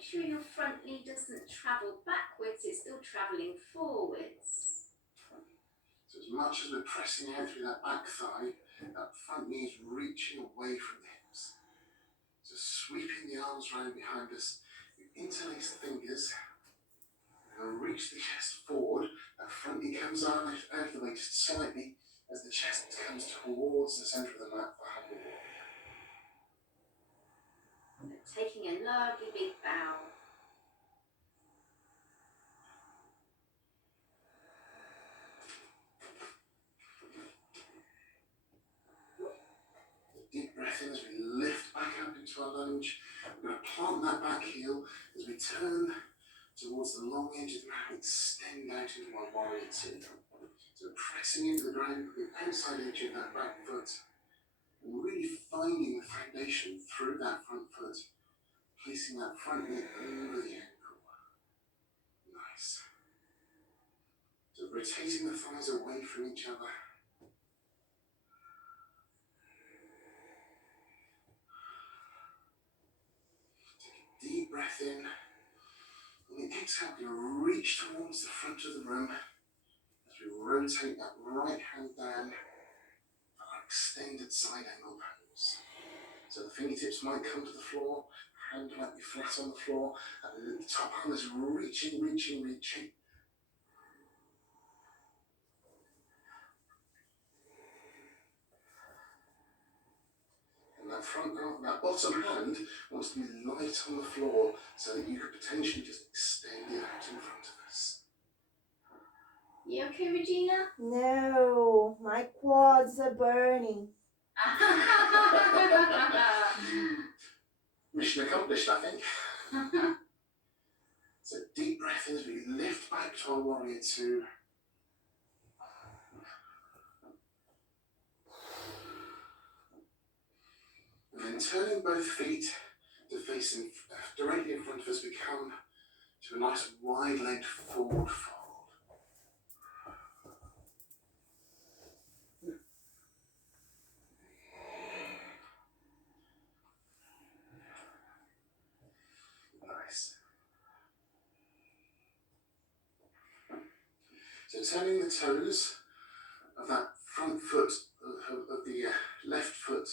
make sure your front knee doesn't travel backwards, it's still travelling forwards. So as much as we're pressing out through that back thigh, that front knee is reaching away from the hips. So sweeping the arms round behind us, we interlace the fingers, and reach the chest forward. That front knee comes out of the way just slightly as the chest comes towards the centre of the mat for Humble Warrior. And taking a lovely big bow. Deep breath in as we lift back up into our lunge. We're going to plant that back heel as we turn towards the long edge of the mat, extend out into our Warrior Two. So pressing into the ground with the outside edge of that back foot, and really finding the foundation through that front foot, placing that front knee over the ankle. Nice. So rotating the thighs away from each other. Deep breath in. On the exhale, we're going to reach towards the front of the room as we rotate that right hand down for our extended side angle pose. So the fingertips might come to the floor, hand might be flat on the floor, and the top arm is reaching. That front arm, that bottom hand wants to be light on the floor so that you could potentially just extend it out in front of us. You okay, Regina? No, my quads are burning. Mission accomplished, I think. So deep breath in as we lift back to our Warrior Two. And then turning both feet to facing directly in front of us, we come to a nice wide-legged forward fold. Nice. So turning the toes of that front foot, of the left foot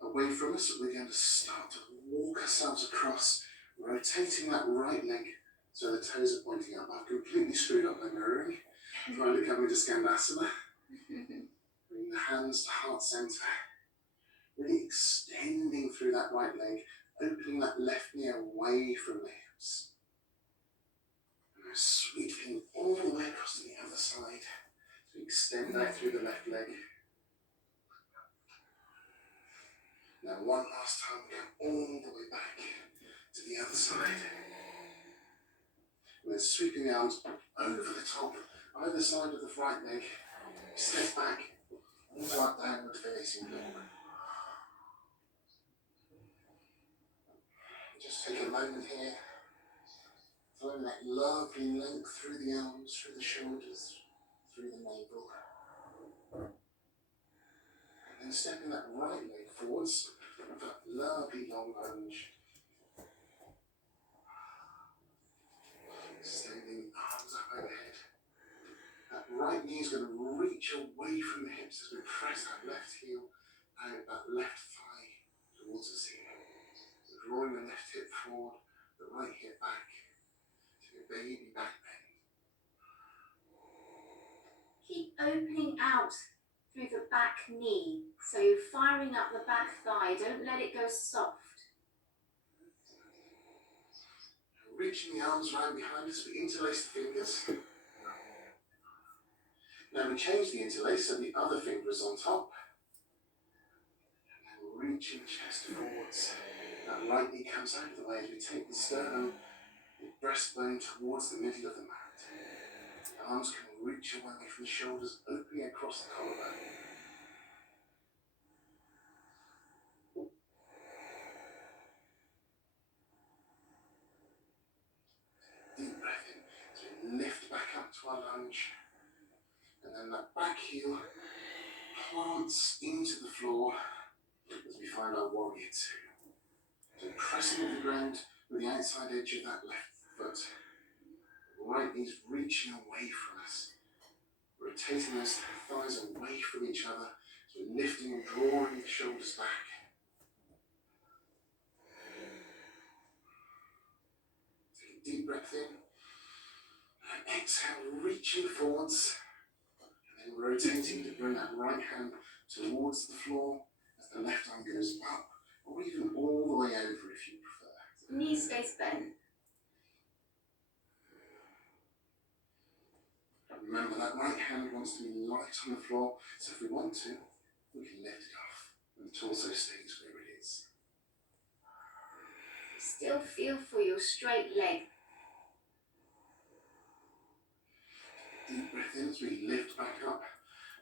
away from us, we're going to start to walk ourselves across, rotating that right leg so the toes are pointing up. I've completely screwed up my mirroring, trying to come into Skandasana. Bring the hands to heart centre, really extending through that right leg, opening that left knee away from the hips. And we're sweeping all the way across to the other side. So we extend out through the left leg. Now one last time, we go all the way back to the other side. And then sweeping the arms over the top, either side of the right leg, step back into our downward facing dog. Just take a moment here, throwing that lovely length through the arms, through the shoulders, through the navel. And then stepping that right leg forwards, with that lovely long lunge. Extending arms up overhead. That right knee is going to reach away from the hips as we press that left heel out, that left thigh towards us here. So drawing the left hip forward, the right hip back. To a baby back bend. Keep opening out through the back knee, so you're firing up the back thigh. Don't let it go soft. Reaching the arms around behind us, we interlace the fingers. Now we change the interlace so the other finger is on top. And then reaching the chest forwards. That right knee comes out of the way as we take the sternum, the breastbone towards the middle of the mat. The arms can reach away from the shoulders, opening across the collarbone. Deep breath in as we lift back up to our lunge. And then that back heel plants into the floor as we find our Warrior Two. So pressing on the ground, with the outside edge of that left foot. Right knee's reaching away from us, rotating those thighs away from each other, so we're lifting and drawing the shoulders back. Take a deep breath in, and exhale, reaching forwards, and then rotating to bring that right hand towards the floor as the left arm goes up, or even all the way over if you prefer. Knees face bent. Remember, that right hand wants to be light on the floor, so if we want to, we can lift it off, and the torso stays where it is. Still feel for your straight leg. Deep breath in as we lift back up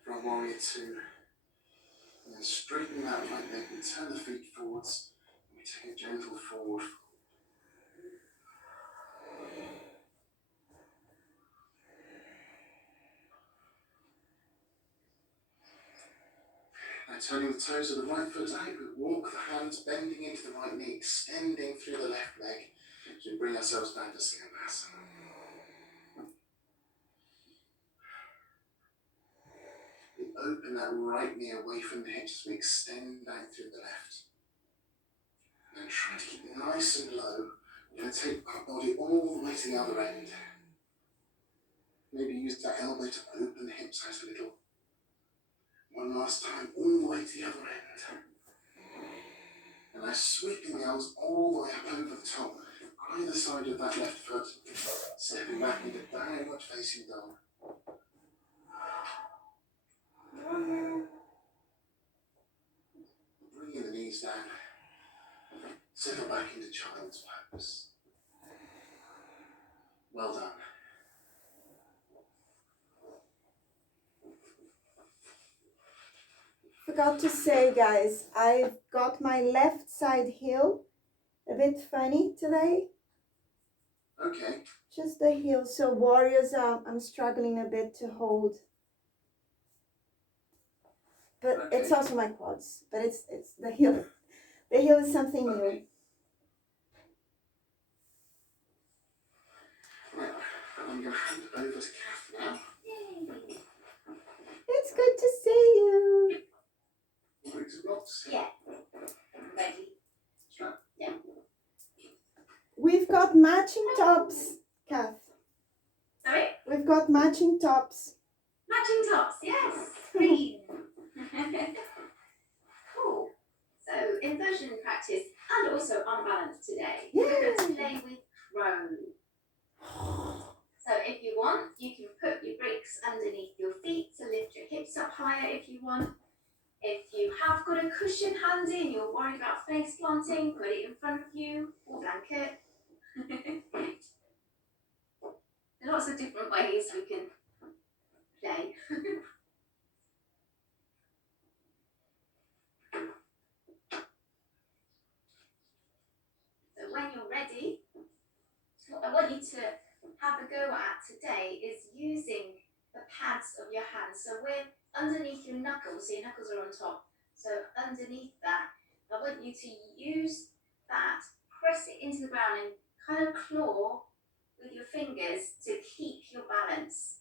for our warrior two. And then straighten that right leg and turn the feet forwards. And we take a gentle forward. Now turning the toes of the right foot out, we walk the hands bending into the right knee, extending through the left leg as we bring ourselves down to Skandasana. We open that right knee away from the hips as we extend down through the left. And then try to keep it nice and low. We're going to take our body all the way to the other end. Maybe use that elbow to open the hips out a little. One last time, all the way to the other end. And now sweeping the arms all the way up over the top, either side of that left foot, stepping back into downward facing dog. Bringing the knees down, settle back into child's pose. Well done. Forgot to say, guys, I've got my left side heel a bit funny today. Okay. Just the heel. So warriors, I'm struggling a bit to hold. But Okay. it's also my quads. But it's the heel. The heel is something new. Okay. Right, I'm going to hand it over to Kath now. Yay. It's good to see you. Ready to blocks? Yeah. Ready? Sure. Yeah. We've got matching tops, Kath. Sorry? We've got matching tops. Matching tops, yes. Green. Cool. So inversion practice and also unbalanced today. Yeah. We're going to play with crow. So if you want, you can put your bricks underneath your feet to lift your hips up higher if you want. If you have got a cushion handy and you're worried about face planting, put it in front of you or blanket. There are lots of different ways we can play. So when you're ready, what I want you to have a go at today is using the pads of your hands. So we're underneath your knuckles, so your knuckles are on top. So underneath that, I want you to use that, press it into the ground and kind of claw with your fingers to keep your balance.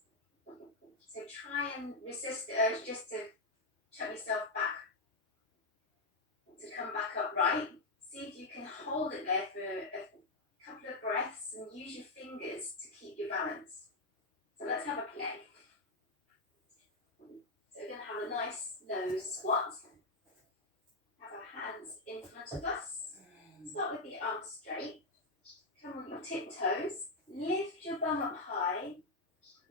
So try and resist the urge just to chuck yourself back, to come back upright. See if you can hold it there for a couple of breaths and use your fingers to keep your balance. So let's have a play. So we're going to have a nice low squat. Have our hands in front of us. Start with the arms straight. Come on your tiptoes. Lift your bum up high.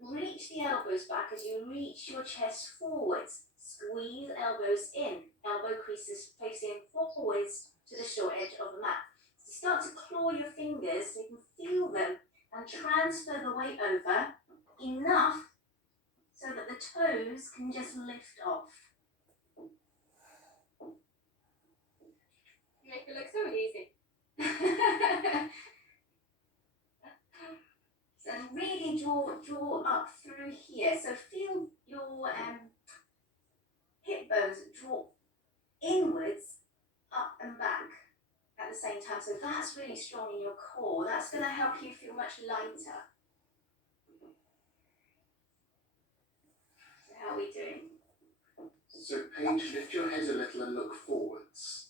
Reach the elbows back as you reach your chest forwards. Squeeze elbows in. Elbow creases facing forwards to the short edge of the mat. So start to claw your fingers so you can feel them and transfer the weight over enough so that the toes can just lift off. You make it look so easy. So really draw up through here. So feel your hip bones draw inwards, up and back. at the same time. So that's really strong in your core. That's going to help you feel much lighter. So how are we doing? So Paige, lift your head a little and look forwards.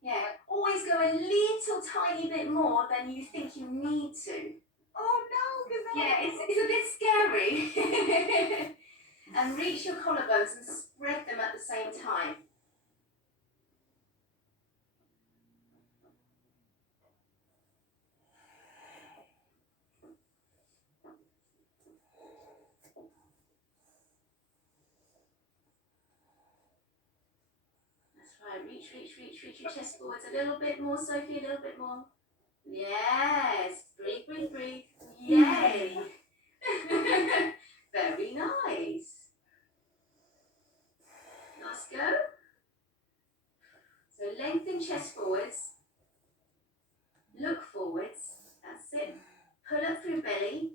Yeah, always go a little tiny bit more than you think you need to. Oh no, because Yeah, it's a bit scary. And reach your collarbones and spread them at the same time. That's right, reach your chest forwards a little bit more, Sophie, a little bit more. Yes, breathe. Yay. Very nice. Let's go. So lengthen chest forwards. Look forwards. That's it. Pull up through belly.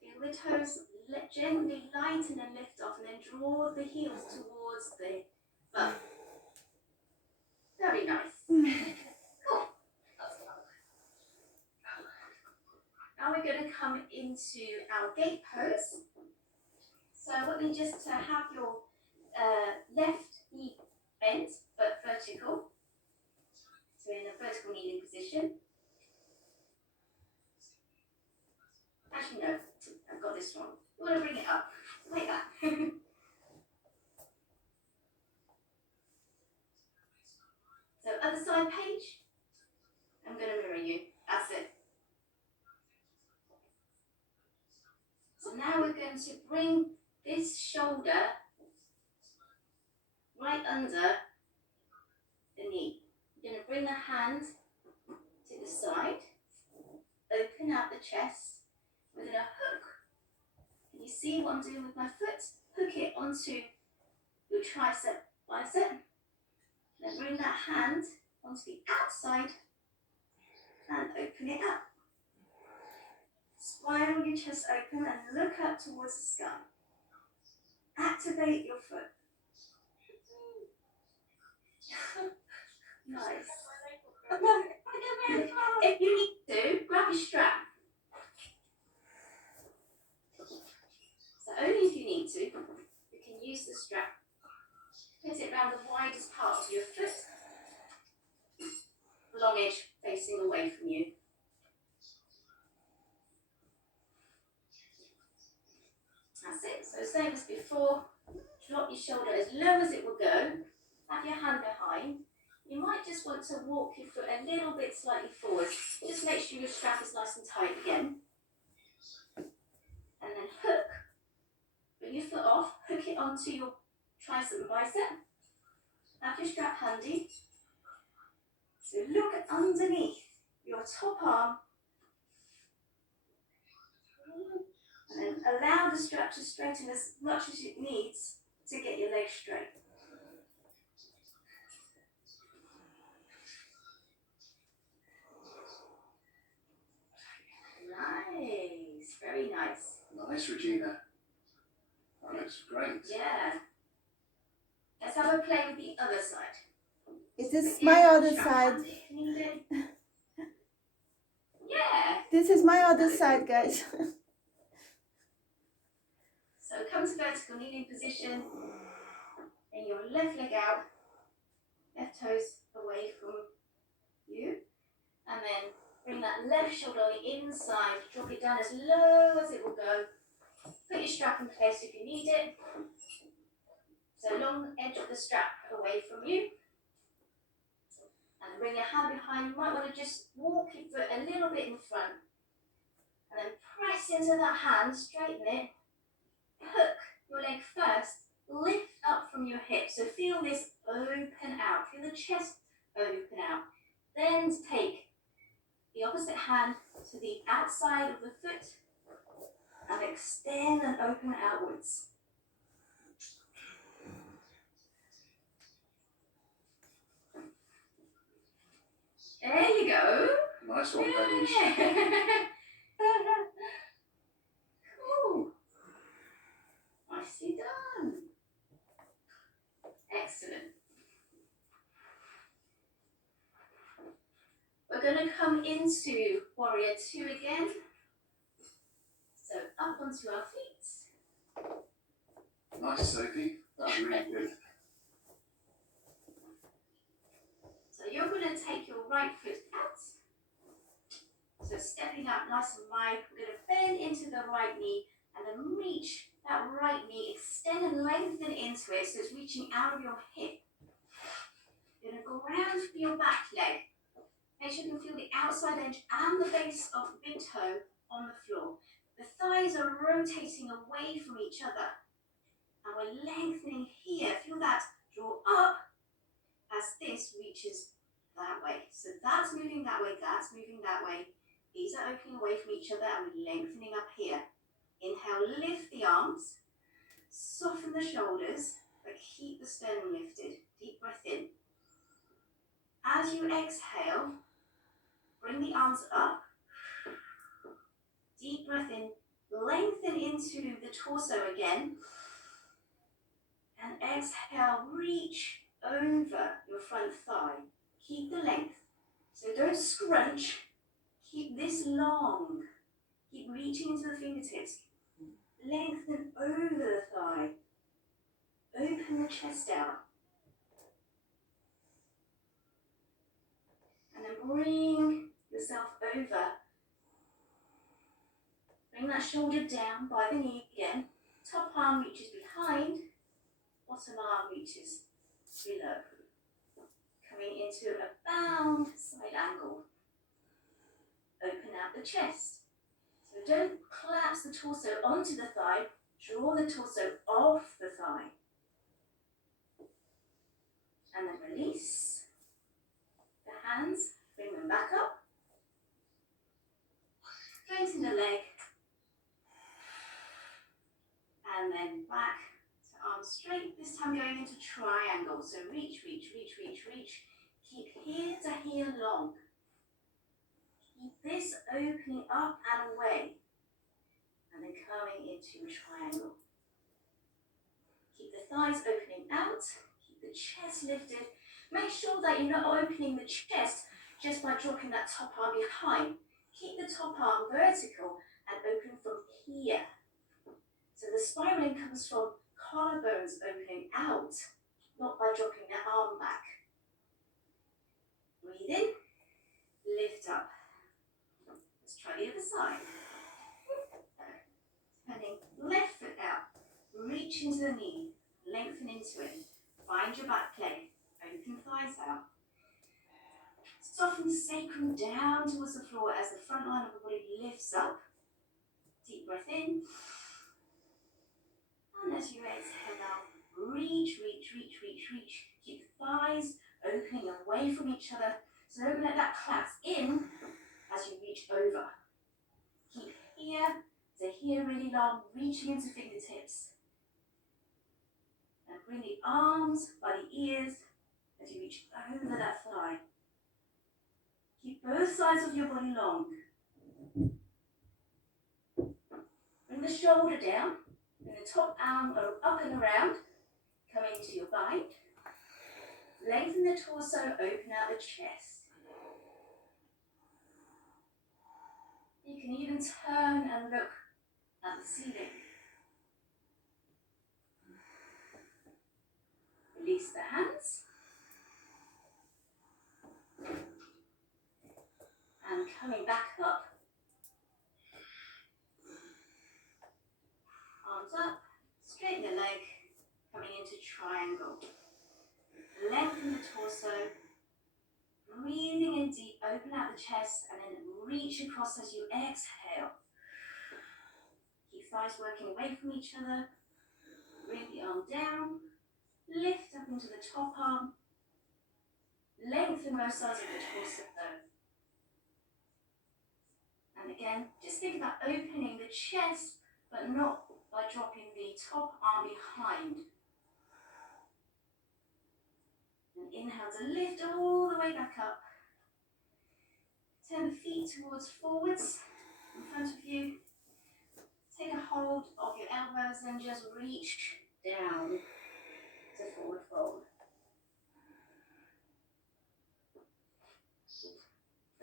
Feel the toes gently lighten and lift off, and then draw the heels towards the butt. Very nice. Cool. Now we're going to come into our gate pose. So I want you just to have your left knee bent but vertical. So in a vertical kneeling position. Actually no, I've got this wrong. You want to bring it up, like that. So other side, Paige. I'm going to mirror you. That's it. So now we're going to bring this shoulder right under the knee. You're going to bring the hand to the side, open out the chest. We're going to hook. Can you see what I'm doing with my foot? Hook it onto your tricep, bicep. Then bring that hand onto the outside and open it up. Spiral your chest open and look up towards the sky. Activate your foot. Nice. If you need to, grab your strap. So only if you need to, you can use the strap. Put it around the widest part of your foot. Long edge facing away from you. That's it. So same as before, drop your shoulder as low as it will go. Have your hand behind. You might just want to walk your foot a little bit slightly forward. Just make sure your strap is nice and tight again. And then hook. Bring your foot off. Hook it onto your tricep and bicep. Have your strap handy. So look underneath your top arm. And then allow the strap to straighten as much as it needs to get your legs straight. Nice, very nice. Nice, Regina. That looks great. Yeah. Let's have a play with the other side. Is this my other Strap side? handy if you need it. Yeah. This is my other side, guys. So come to vertical kneeling position. Bring your left leg out. Left toes away from you. And then bring that left shoulder on the inside. Drop it down as low as it will go. Put your strap in place if you need it. So long edge of the strap away from you. And bring your hand behind. You might want to just walk your foot a little bit in front. And then press into that hand, straighten it. Hook your leg first. Lift up from your hip. So feel this open out. Feel the chest open out. Then take the opposite hand to the outside of the foot and extend and open outwards. There you go. Nice one, Paige. Cool. Nicely done. Excellent. we're going to come into warrior two again. So up onto our feet. Nice, Sophie. That was really good. So you're going to take your right foot out. So stepping up nice and wide, we're going to bend into the right knee and then reach that right knee, extend and lengthen into it so it's reaching out of your hip. You're going to ground for your back leg. Make sure you can feel the outside edge and the base of the big toe on the floor. The thighs are rotating away from each other. And we're lengthening here. Feel that draw up as this reaches that way. So that's moving that way, that's moving that way. These are opening away from each other and we're lengthening up here. Inhale, lift the arms, soften the shoulders, but keep the sternum lifted. Deep breath in. As you exhale, bring the arms up. Deep breath in, lengthen into the torso again. And exhale, reach over your front thigh. Keep the length. So don't scrunch. Keep this long. Keep reaching into the fingertips. Lengthen over the thigh. Open the chest out. And then bring yourself over. Bring that shoulder down by the knee again. Top arm reaches behind. Bottom arm reaches below. Coming into a bound side angle. Open out the chest. So don't collapse the torso onto the thigh. Draw the torso off the thigh. And then release. The hands, bring them back up. Straighten the leg. And then back to arms straight. This time going into triangle. So reach, reach, reach, reach, reach. Keep here to here long. Keep this opening up and away. And then coming into a triangle. Keep the thighs opening out. Keep the chest lifted. Make sure that you're not opening the chest just by dropping that top arm behind. Keep the top arm vertical and open from here. So the spiraling comes from collarbones opening out, not by dropping the arm back. Breathe in, lift up. Let's try the other side. Turning left foot out, reach into the knee, lengthen into it. Find your back leg, open thighs out. Soften the sacrum down towards the floor as the front line of the body lifts up. Deep breath in. And as you exhale now, reach, reach, reach, reach, reach. Keep the thighs opening away from each other. So don't let that collapse in as you reach over. Keep here to here really long, reaching into fingertips. And bring the arms by the ears as you reach over that thigh. Keep both sides of your body long. Bring the shoulder down. Bring the top arm up and around. Come into your bind. Lengthen the torso, open out the chest. You can even turn and look at the ceiling. Release the hands. And coming back up. Arms up, straighten the leg, coming into triangle. Lengthen the torso, breathing in deep, open out the chest, and then reach across as you exhale. Keep thighs working away from each other. Bring the arm down, lift up into the top arm, lengthen both sides of the torso. And again, just think about opening the chest, but not by dropping the top arm behind. And inhale to lift all the way back up. Turn the feet towards forwards, in front of you. Take a hold of your elbows and just reach down to forward fold.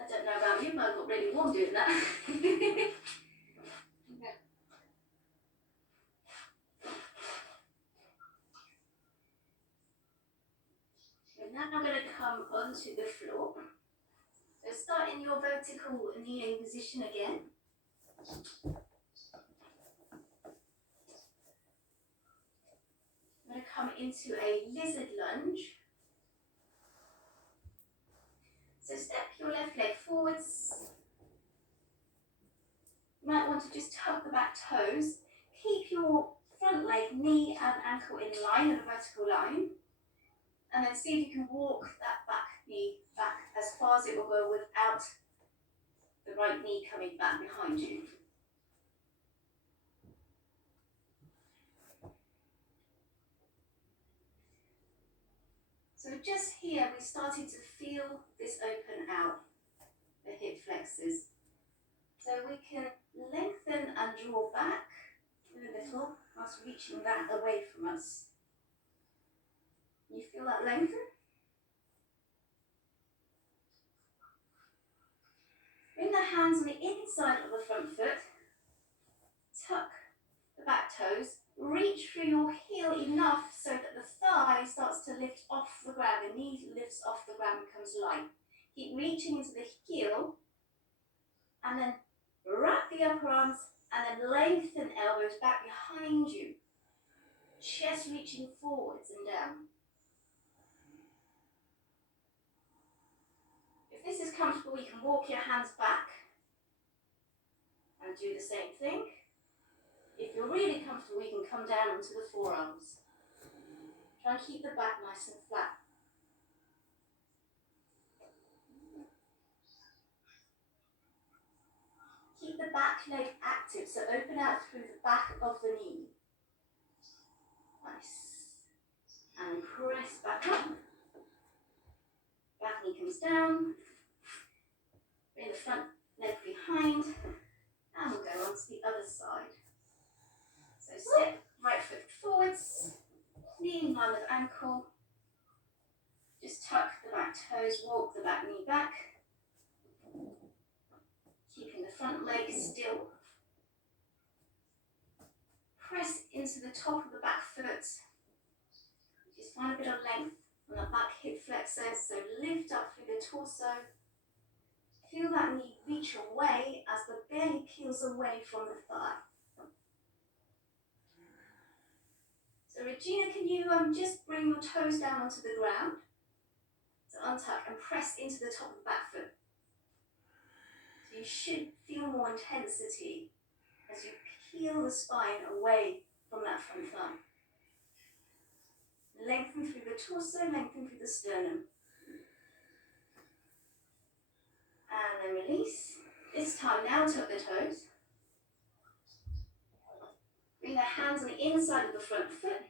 don't know about you, but I got really warm doing that. Yeah. And now I'm going to come onto the floor. So start in your vertical kneeling position again. I'm going to come into a lizard lunge. So step your left leg forwards. You might want to just tuck the back toes. Keep your front leg, knee and ankle in line, in a vertical line. And then see if you can walk that back knee back as far as it will go without the right knee coming back behind you. So just here we started to feel this open out, the hip flexors. So we can lengthen and draw back a little whilst reaching that away from us. You feel that lengthen? Bring the hands on the inside of the front foot. Tuck the back toes. Reach through your heel enough so that the thigh starts to lift off the ground. The knee lifts off the ground and becomes light. Keep reaching into the heel and then wrap the upper arms and then lengthen elbows back behind you. Chest reaching forwards and down. If this is comfortable, you can walk your hands back and do the same thing. If you're really comfortable, you can come down onto the forearms. Try and keep the back nice and flat. Keep the back leg active, so open out through the back of the knee. Nice. And press back up. Back knee comes down. Bring the front leg behind. And we'll go on to the other side. So step right foot forwards. Knee in line with ankle. Just tuck the back toes, walk the back knee back. Keeping the front leg still. Press into the top of the back foot. Just find a bit of length on the back hip flexor. So lift up through the torso. Feel that knee reach away as the belly peels away from the thigh. So Regina, can you just bring your toes down onto the ground? So untuck and press into the top of the back foot. So you should feel more intensity as you peel the spine away from that front thigh. Lengthen through the torso, lengthen through the sternum. And then release. This time now tuck the toes. Bring the hands on the inside of the front foot.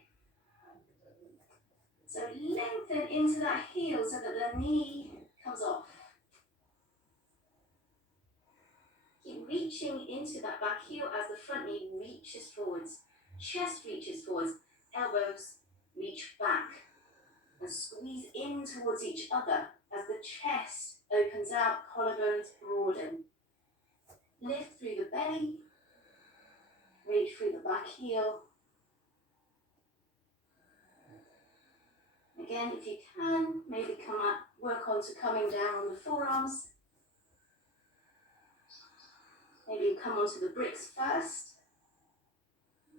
So lengthen into that heel so that the knee comes off. Keep reaching into that back heel as the front knee reaches forwards. Chest reaches forwards. Elbows reach back. And squeeze in towards each other as the chest opens out, collarbones broaden. Lift through the belly. Reach through the back heel. Again, if you can, maybe work on to coming down on the forearms. Maybe you come onto the bricks first.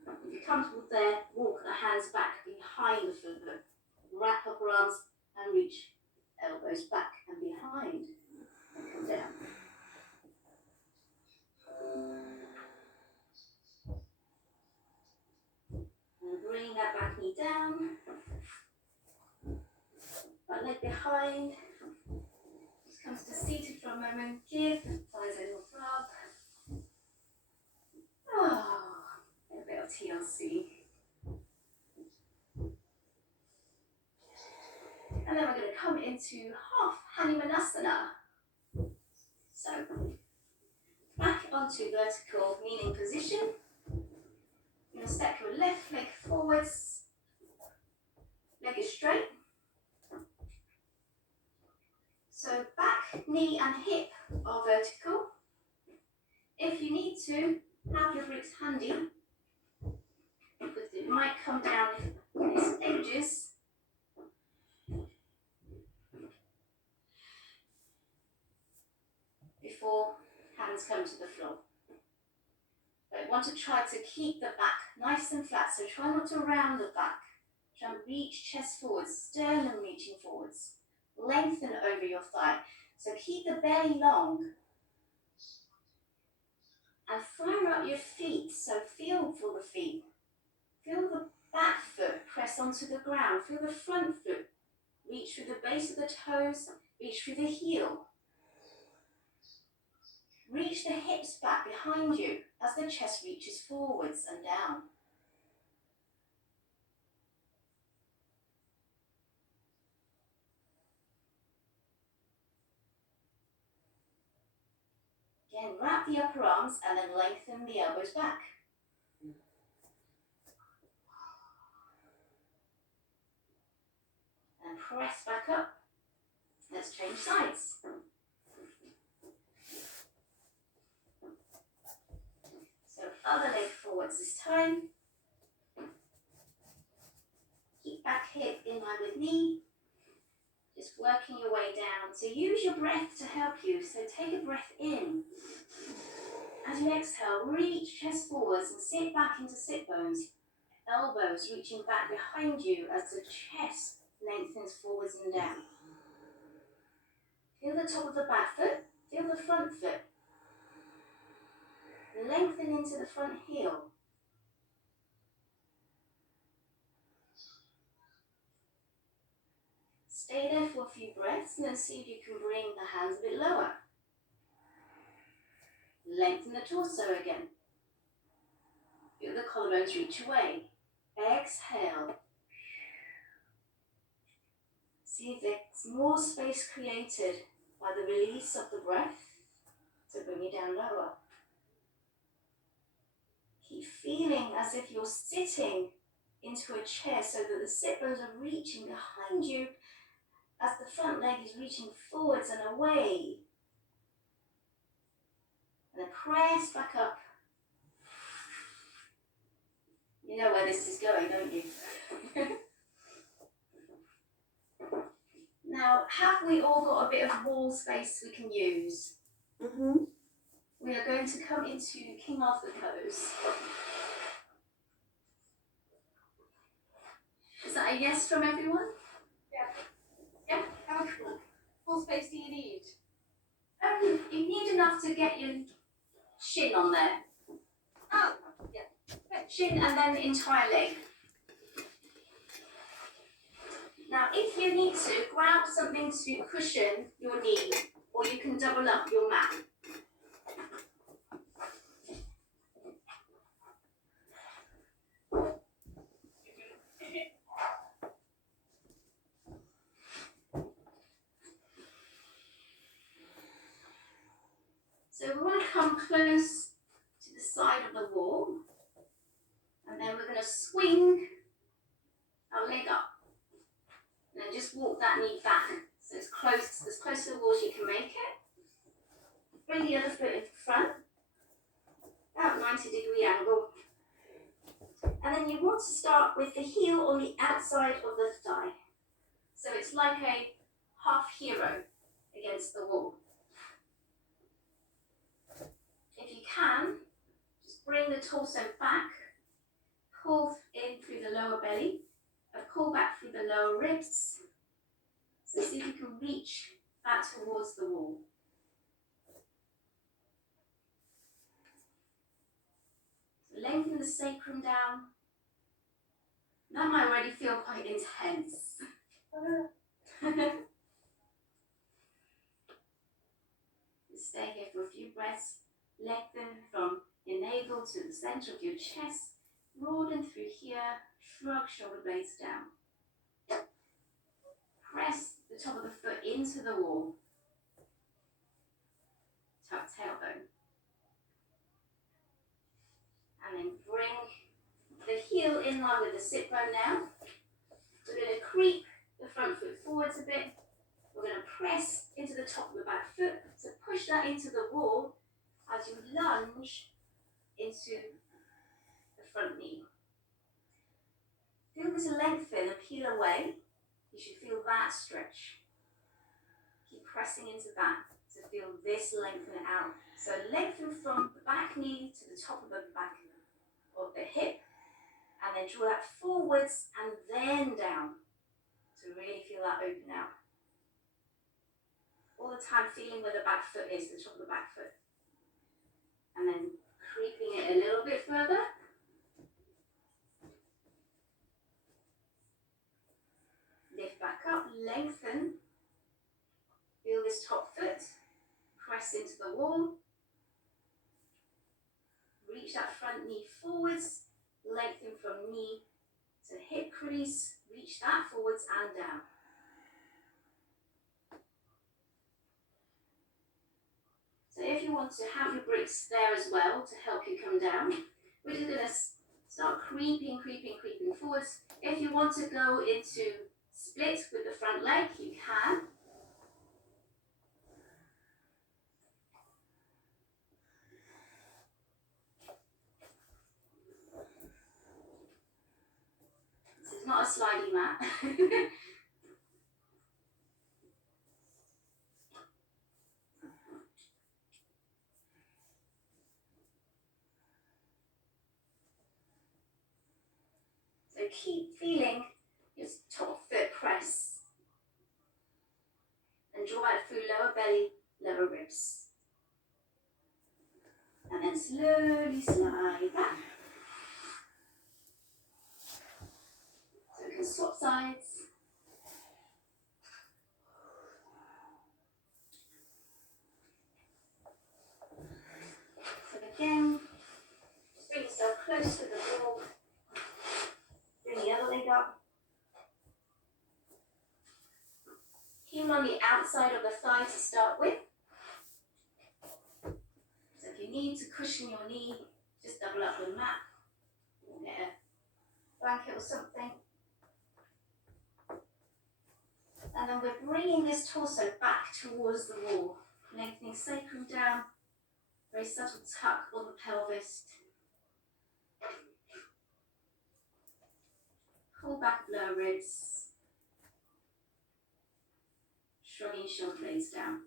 If you're comfortable there, walk the hands back behind the foot. Wrap up your arms and reach elbows back and behind. And come down. And bring that back knee down. Right leg behind. Just comes to seated for a moment. Give thighs a little rub. Oh, a bit of TLC. And then we're going to come into half Hanumanasana. So, back onto vertical kneeling position. You're going to step your left leg forwards. Leg is straight. So back, knee and hip are vertical. If you need to, have your bricks handy, because it might come down its edges. Before hands come to the floor. But you want to try to keep the back nice and flat, so try not to round the back. Try and reach chest forwards, sternum reaching forwards. Lengthen over your thigh. So keep the belly long. And fire up your feet, so feel for the feet. Feel the back foot press onto the ground. Feel the front foot reach through the base of the toes, reach through the heel. Reach the hips back behind you as the chest reaches forwards and down. Again, wrap the upper arms and then lengthen the elbows back. And press back up. Let's change sides. So other leg forwards this time. Keep back hip in line with knee. Just working your way down. So use your breath to help you. So take a breath in. As you exhale, reach chest forwards and sit back into sit bones. Elbows reaching back behind you as the chest lengthens forwards and down. Feel the top of the back foot. Feel the front foot. Lengthen into the front heel. Stay there for a few breaths and then see if you can bring the hands a bit lower. Lengthen the torso again. Feel the collarbones reach away. Exhale. See if there's more space created by the release of the breath to bring you down lower. Keep feeling as if you're sitting into a chair so that the sit bones are reaching behind you as the front leg is reaching forwards and away. And then press back up. You know where this is going, don't you? Now, have we all got a bit of wall space we can use? Mm-hmm. We are going to come into King Arthur pose. Is that a yes from everyone? Yeah? How much full space do you need? You need enough to get your shin on there. Oh, yeah. Shin and then the entire leg. Now, if you need to, grab something to cushion your knee, or you can double up your mat. So we want to come close to the side of the wall, and then we're going to swing our leg up, and then just walk that knee back, so it's as close to the wall as you can make it. Bring the other foot in front, about 90-degree angle, and then you want to start with the heel on the outside of the thigh, so it's like a half hero against the wall. If you can, just bring the torso back, pull in through the lower belly, and pull back through the lower ribs. So see if you can reach back towards the wall. So lengthen the sacrum down. That might already feel quite intense. Stay here for a few breaths. Lengthen from your navel to the center of your chest. Broaden through here. Shrug shoulder blades down. Press the top of the foot into the wall. Tuck tailbone. And then bring the heel in line with the sit bone now. We're going to creep the front foot forwards a bit. We're going to press into the top of the back foot. So push the that into the wall as you lunge into the front knee. Feel this lengthen and peel away. You should feel that stretch. Keep pressing into that to feel this lengthen out. So lengthen from the back knee to the top of the back of the hip, and then draw that forwards and then down to really feel that open out. All the time feeling where the back foot is, the top of the back foot. And then creeping it a little bit further. Lift back up, lengthen. Feel this top foot. Press into the wall. Reach that front knee forwards. Lengthen from knee to hip crease. Reach that forwards and down. So if you want to have your bricks there as well to help you come down, we're just going to start creeping forwards. If you want to go into split with the front leg, you can. This is not a sliding mat. So keep feeling your top foot press. And draw out through lower belly, lower ribs. And then slowly slide back. So we can swap sides. So again, just bring yourself close to the wall. Bring the other leg up. Heel on the outside of the thigh to start with. So if you need to cushion your knee, just double up the mat. Get a blanket or something. And then we're bringing this torso back towards the wall. Lengthening sacrum down. Very subtle tuck on the pelvis. Pull back lower ribs. Shrugging shoulder blades down.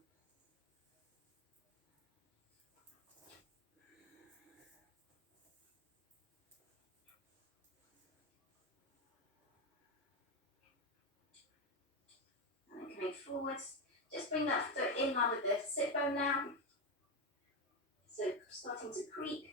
And then coming forwards. Just bring that foot in line with the sit bone now. So starting to creep.